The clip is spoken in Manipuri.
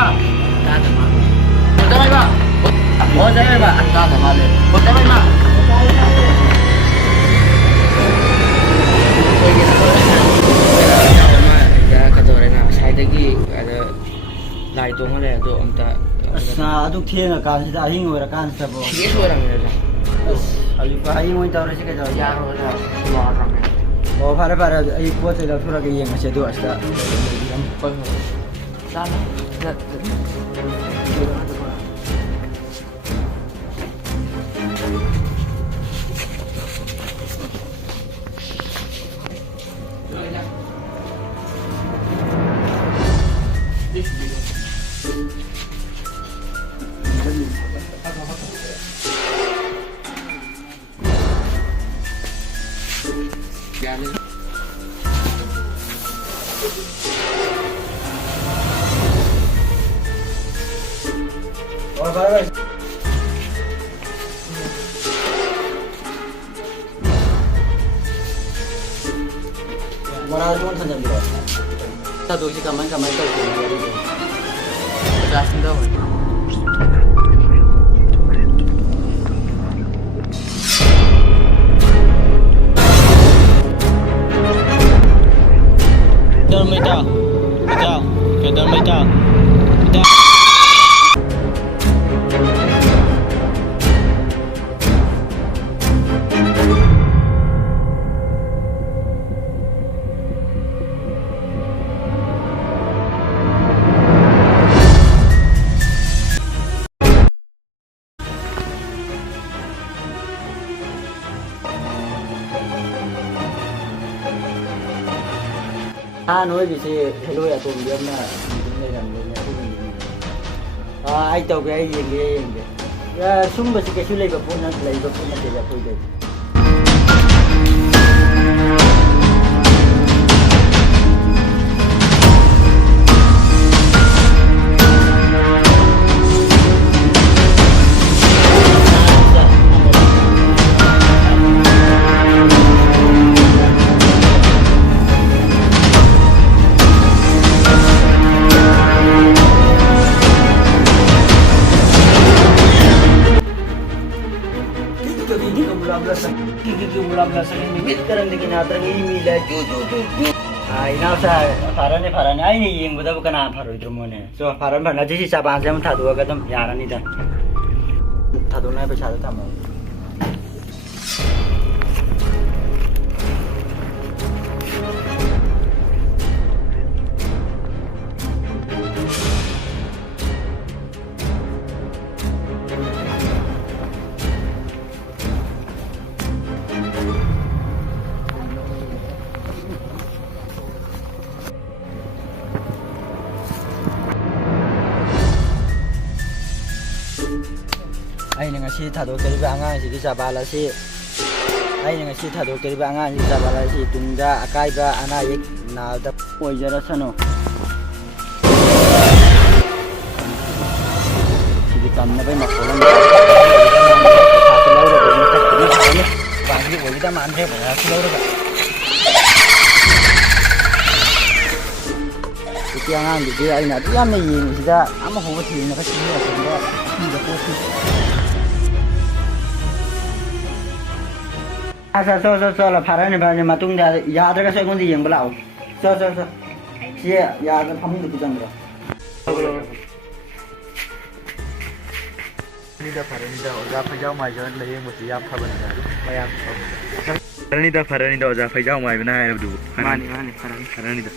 Maiba. Punta Maiba. Oh, saya Maiba. Tata male. Punta Maiba. Ya kata orang nak saya lagi ada lain tu mana tu amta. Asa aduk thiena kan sida ahing ora kan sabo. Yes orang ni lah. Ayu pa ahing oi tawre sika jaw. Ya orang orang. Oh fare ai pot la thura ke yeng ase do asta. Sana. Oh fare. Moral pun sanjam dulu. Satu si kaman tu sini. Jelasin dah. Kedal Maiba. Nói gì thì hello ya tụi em na này làm người nhà ai tàu cái gì ya sum basi cái lấy vào phun để ra thôi đấy. Eina Faruk ni ini yang buat bukan apa Faruk itu mana. So Faruk mana jadi siapa aja yang thadwa kadam yaran ni dah. Thadwni bersatu tamu. Ai nang si thadok teriba angang si sabala si ai nang si thadok teriba angang si sabala si tungga akaiba anayek nalda oire sano si tamna bai makolan bagi kita manje ba si laura si angang di Eina tu yang ni sida ama hobo thi na ka si ni ka da ko si so là Faruk ni mà tung ra ya ada ka sai kon di yang belau so si ya ada pam di jang bro ni da Faruk ni da ja phai jaw mai jon lei mo si ya pha ban mayam ni da Faruk ni da ja phai jaw mai bana hai du mani Faruk ni da